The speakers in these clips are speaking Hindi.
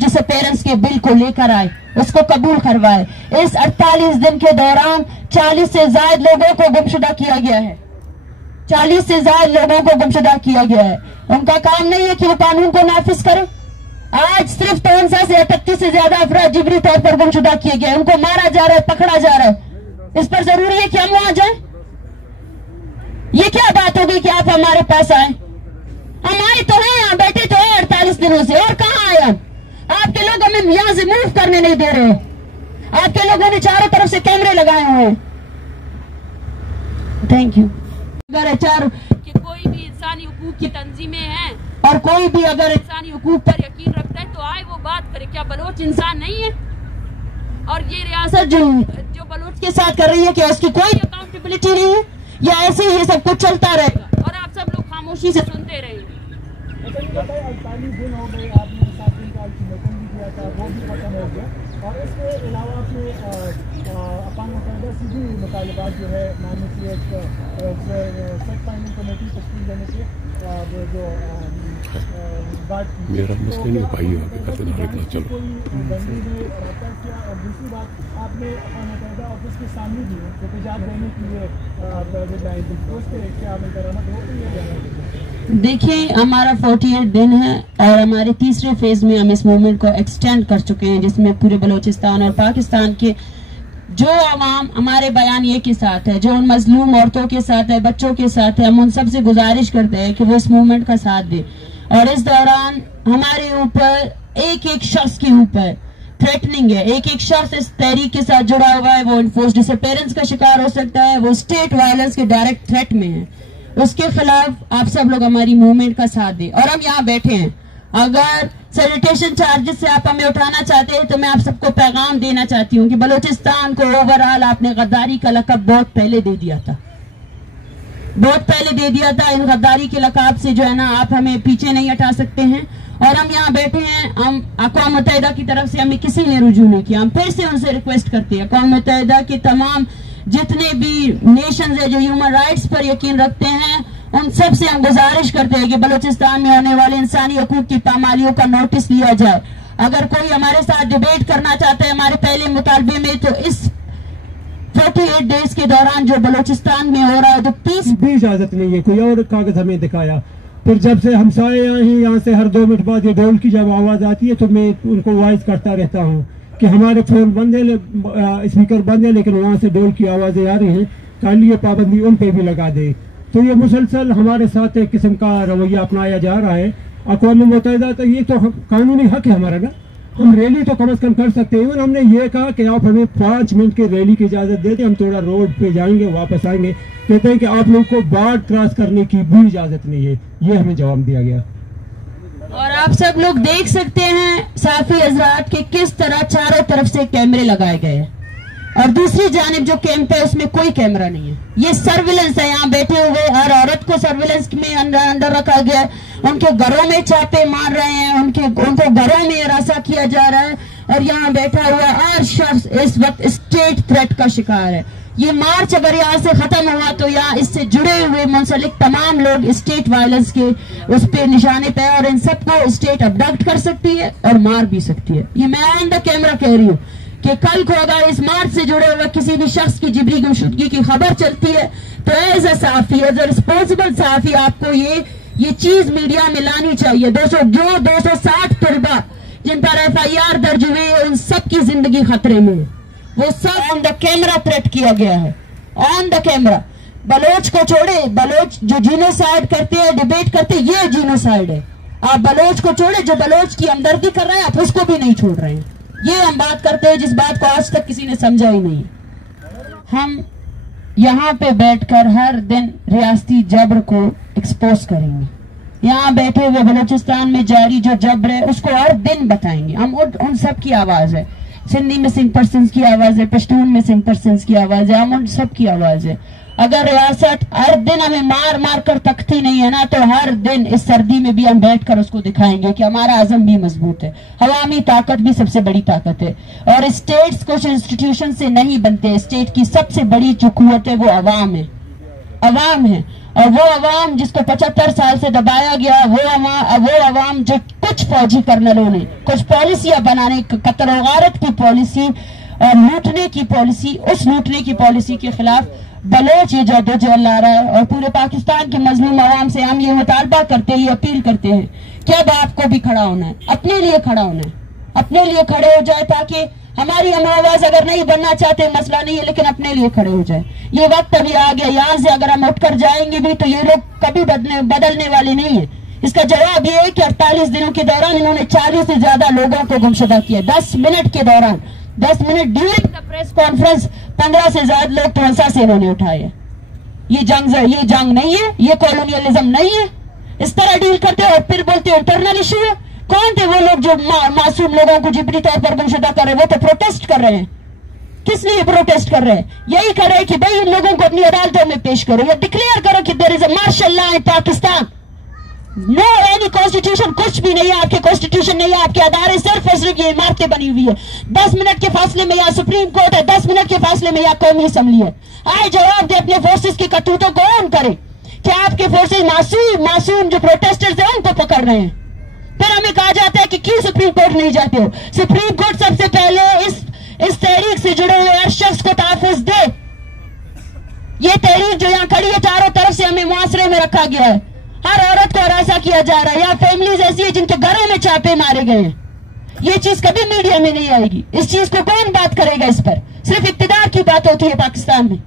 डिसअपेरेंस के बिल को लेकर आए, उसको कबूल करवाए। इस 48 दिन के दौरान 40 से ज्यादा लोगों को गुमशुदा किया गया है। 40 से ज्यादा लोगों को गुमशुदा किया गया है। उनका काम नहीं है कि वो कानून को नाफिज करें। आज सिर्फ 53 से 38 से ज्यादा अफराद जिबरी तौर पर गुमशुदा किए गए, उनको मारा जा रहा है, पकड़ा जा रहा है। इस पर जरूरी है कि हम वहां जाएं? ये क्या बात होगी कि आप हमारे पास आए? हम आए तो हैं, यहाँ बैठे तो हैं 48 दिनों से, और कहाँ आए हम? आपके लोग हमें यहां से मूव करने नहीं दे रहे। आपके लोगों ने चारों तरफ से कैमरे लगाए हुए हैं। Thank you. अगर एचआर कि कोई भी इंसानी हुकूक की तंजीमें हैं और कोई भी अगर इंसानी हुकूक पर यकीन रखता है तो आए वो बात करे। क्या बलोच इंसान नहीं है? और ये रियासत जो बलोच के साथ कर रही है, क्या उसकी कोई अकाउंटेबिलिटी नहीं है, या ऐसे ही ये सब कुछ चलता रहेगा और आप सब लोग खामोशी से सुनते रहेंगे? 48 दिन हो गए, आपने 7 दिन का अल्टीमेटम भी दिया था, वो भी खत्म हो गया। और इसके अलावा आपने अक़वाम मुत्तहिदा से भी मुतालबात जो है माननीय एक फैक्ट फाइंडिंग कमेटी तश्कील देने के जो बात मेरा मसला नहीं भाई आगे चलो कोई बंदी ने रब्ता किया। और दूसरी बात, आपने अक़वाम मुत्तहिदा ऑफिस के सामने भी एहतजाज देने के लिए क्या अमल दरामद हो रही है? देखिए, हमारा 48 दिन है और हमारे तीसरे फेज में हम इस मूवमेंट को एक्सटेंड कर चुके हैं, जिसमें पूरे बलूचिस्तान और पाकिस्तान के जो अवाम हमारे बयानिए के साथ है, जो उन मजलूम औरतों के साथ है, बच्चों के साथ है, हम उन सबसे गुजारिश करते हैं कि वो इस मूवमेंट का साथ दे। और इस दौरान हमारे ऊपर एक एक शख्स के ऊपर थ्रेटनिंग है। एक एक शख्स इस तहरीक के साथ जुड़ा हुआ है, वो इन्फोर्स डिसअपेरेंस का शिकार हो सकता है, वो स्टेट वायलेंस के डायरेक्ट थ्रेट में है। उसके खिलाफ आप सब लोग हमारी मूवमेंट का साथ दें। और हम यहाँ बैठे हैं, अगर सैनिटेशन चार्जेस से आप हमें उठाना चाहते हैं तो मैं आप सबको पैगाम देना चाहती हूँ कि बलूचिस्तान को ओवरऑल आपने गद्दारी का लक़ब बहुत पहले दे दिया था, बहुत पहले दे दिया था। इन गद्दारी के लक़ाब से जो है ना, आप हमें पीछे नहीं हटा सकते हैं। और हम यहाँ बैठे हैं, हम अक़वाम मुत्तहिदा की तरफ से हमें किसी ने रुजू नहीं किया। हम फिर से उनसे रिक्वेस्ट करते हैं, अक़वाम मुत्तहिदा के तमाम जितने भी नेशंस है जो ह्यूमन राइट्स पर यकीन रखते हैं, उन सब से हम गुजारिश करते हैं कि बलूचिस्तान में होने वाले इंसानी हकूक की पामालियों का नोटिस लिया जाए। अगर कोई हमारे साथ डिबेट करना चाहता है हमारे पहले मुतालबे में, तो इस 48 डेज के दौरान जो बलूचिस्तान में हो रहा है, तो 30 भी इजाजत नहीं है। कोई और कागज हमें दिखाया। फिर जब से हमसाए यहाँ से हर 2 मिनट बाद ये ढोल की जब आवाज आती है तो मैं उनको वॉइस करता रहता हूँ कि हमारे फोन बंद है, स्पीकर बंद है, लेकिन वहाँ से ढोल की आवाजें आ रही हैं, काली ये पाबंदी उन पे भी लगा दे। तो ये मुसलसल हमारे साथ एक किस्म का रवैया अपनाया जा रहा है। अक़वाम मुत्तहिदा तो ये तो कानूनी हक है हमारा ना, हम रैली तो कम से कम कर सकते हैं। हमने ये कहा कि आप हमें 5 मिनट की रैली की इजाजत दे दें, हम थोड़ा रोड पे जाएंगे, वापस आएंगे। कहते हैं कि आप लोग को बार्ड क्रॉस करने की भी इजाजत नहीं है। ये हमें जवाब दिया गया। और आप सब लोग देख सकते हैं साफी हजरात के किस तरह चारों तरफ से कैमरे लगाए गए हैं, और दूसरी जानिब जो कैंप है उसमें कोई कैमरा नहीं है। ये सर्विलेंस है। यहाँ बैठे हुए हर औरत को सर्विलेंस में अंदर रखा गया है। उनके घरों में छापे मार रहे हैं, उनको घरों में हिरासा किया जा रहा है। और यहाँ बैठा हुआ हर शख्स इस वक्त स्टेट थ्रेट का शिकार है। ये मार्च अगर यहाँ से खत्म हुआ तो यहाँ इससे जुड़े हुए मुंसलिक तमाम लोग स्टेट वायलेंस के उस पे निशाने पे, और इन सबको स्टेट अबडक्ट कर सकती है और मार भी सकती है। ये मैं ऑन द कैमरा कह रही हूँ कि कल को अगर इस मार्च से जुड़े हुए किसी भी शख्स की जिबरी गुमशुदगी की खबर चलती है तो एज अ सहाफी, एज अ रिस्पॉन्सिबल सहाफी, आपको ये चीज मीडिया में लानी चाहिए। 260 तलबा जिन पर FIR दर्ज हुए, उन सब की जिंदगी खतरे में है। वो सब ऑन द कैमरा थ्रेट किया गया है, ऑन द कैमरा। बलोच को छोड़े, बलोच जो जीनोसाइड करते हैं, डिबेट करते हैं, ये जीनोसाइड है। आप बलोच को छोड़े, जो बलोच की हमदर्दी कर रहे हैं, आप उसको भी नहीं छोड़ रहे हैं। ये हम बात करते हैं जिस बात को आज तक किसी ने समझा ही नहीं। हम यहाँ पे बैठकर हर दिन रियासती जबर को एक्सपोज करेंगे। यहाँ बैठे हुए बलूचिस्तान में जारी जो जबर है उसको हर दिन बताएंगे। हम उन सब की आवाज है। सिंधी मिसिंग पर्सन्स की आवाज है, पश्तून मिसिंग पर्सन्स की आवाज है, हम उन सब की आवाज है। अगर रियासत हर दिन हमें मार मार कर तकती नहीं है ना, तो हर दिन इस सर्दी में भी हम बैठकर उसको दिखाएंगे कि हमारा आज़म भी मजबूत है, अवामी ताकत भी सबसे बड़ी ताकत है। और स्टेट्स कुछ इंस्टीट्यूशन से नहीं बनते, स्टेट की सबसे बड़ी जो कुव्वत है वो अवाम है। अवाम है, और वो अवाम जिसको 75 साल से दबाया गया, वो अवाम जो कुछ फौजी कर्नलों ने कुछ पॉलिसियां बनाने, कत्ल और गारत की पॉलिसी और लूटने की पॉलिसी, उस लूटने की पॉलिसी के खिलाफ बलोच ये जद्दोजहद ला रहा है। और पूरे पाकिस्तान के मजलूम अवाम से हम ये मुतालबा करते हैं, ये अपील करते हैं कि अब आपको भी खड़ा होना है, अपने लिए खड़ा होना है, अपने लिए खड़े हो जाए, ताकि हमारी हम आवाज अगर नहीं बनना चाहते मसला नहीं है, लेकिन अपने लिए खड़े हो जाए। ये वक्त अभी आ गया, यहाँ से अगर हम उठकर जाएंगे भी तो ये लोग कभी बदलने वाले नहीं है। इसका जवाब ये है कि 48 दिनों के दौरान इन्होंने 40 से ज्यादा लोगों को गुमशुदा किया। 10 मिनट के दौरान, 10 minute during the press conference 15 से ज्यादा लोग ट्रांसा से इन्होंने उठाए। ये जंग नहीं है, ये कॉलोनियलिज्म नहीं है। इस तरह डील करते और फिर बोलते इंटरनल इशू है। कौन थे वो लोग जो मासूम लोगों को जिबरी तौर पर गुमशुदा कर रहे हैं? वो तो प्रोटेस्ट कर रहे हैं। किस लिए प्रोटेस्ट कर रहे हैं? यही कर रहे हैं कि भाई इन लोगों को अपनी अदालतों में पेश करो या डिक्लेयर करो कि there is a martial law in Pakistan. No any constitution, कुछ भी नहीं है, आपके कॉन्स्टिट्यूशन नहीं है, आपके अदारे सिर्फ और सिर्फ ये इमारतें बनी हुई है। 10 मिनट के फासले में यहाँ सुप्रीम कोर्ट है, 10 मिनट के फासले में यहाँ कौमी असम्बली है। आए जवाब दे अपने फोर्सेस की करतूतों को ऑन करे कि आपके फोर्सेस मासूम जो प्रोटेस्टर्स है उनको पकड़ रहे हैं। फिर हमें कहा जाता है कि क्यों सुप्रीम कोर्ट नहीं जाते हो। सुप्रीम कोर्ट सबसे पहले इस तहरीक से जुड़े हुए हर शख्स को तहफ़्फ़ुज़ दे। ये तहरीक जो यहाँ खड़ी है, चारों तरफ से हमें मुआसरे में रखा गया है, हर औरत को हरासा किया जा रहा है। यहाँ फैमिलीज ऐसी है जिनके घरों में चापे मारे गए हैं। ये चीज कभी मीडिया में नहीं आएगी। इस चीज को कौन बात करेगा? इस पर सिर्फ इक्तिदार की बात होती है पाकिस्तान में,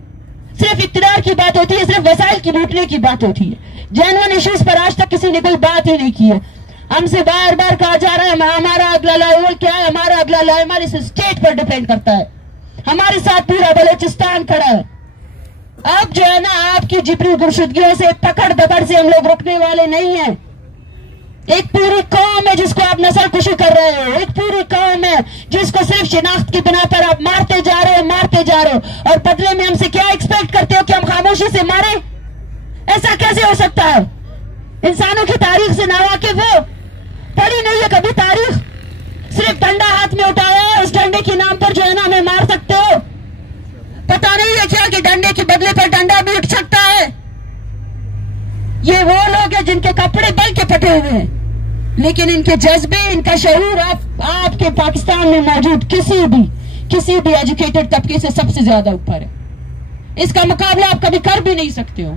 सिर्फ इक्तिदार की बात होती है, सिर्फ वसाइल की लूटने की बात होती है। जेन्युइन इश्यूज पर आज तक किसी ने कोई बात ही नहीं की है। हमसे बार बार कहा जा रहा है हमारा अगला लेवल क्या है, हमारा अगला लेवल इस स्टेट पर डिपेंड करता है। हमारे साथ पूरा बलोचिस्तान खड़ा है। अब जो है ना, आपकी जिबरी गुमशुदगियों से, पकड़ दकड़ से हम लोग रुकने वाले नहीं हैं। एक पूरी कौम है जिसको आप नस्ल कुशी कर रहे हो, एक पूरी कौम है जिसको सिर्फ शिनाख्त की बिना पर आप मारते जा रहे हो, और बदले में हमसे क्या एक्सपेक्ट करते हो कि हम खामोशी से मारे? ऐसा कैसे हो सकता है? इंसानों की तारीख से नावाकिफ हो, पढ़ी नहीं है कभी तारीख, सिर्फ डंडा हाथ में उठाया है, उस डंडे के नाम पर जो है ना हमें मार सकते हो। पता नहीं है क्या कि डंडे के बदले पर डंडा भी उठ सकता है? ये वो लोग हैं जिनके कपड़े बल के फटे हुए हैं, लेकिन इनके जज्बे, इनका शऊर आपके पाकिस्तान में मौजूद किसी भी एजुकेटेड तबके से सबसे ज्यादा ऊपर है। इसका मुकाबला आप कभी कर भी नहीं सकते हो।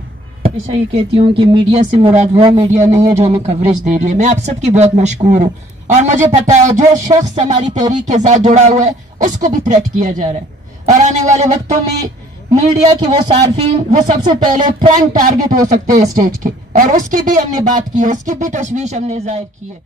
हमेशा ये कहती हूँ कि मीडिया से मुराद वो मीडिया नहीं है जो हमें कवरेज दे रही है। मैं आप सबकी बहुत मशकूर हूँ, और मुझे पता है जो शख्स हमारी तहरीक के साथ जुड़ा हुआ है उसको भी थ्रेट किया जा रहा है। और आने वाले वक्तों में मीडिया के वो सार्फिन, वो सबसे पहले प्राइम टारगेट हो सकते हैं स्टेज के, और उसकी भी हमने बात की है, उसकी भी तशवीश हमने जाहिर की है।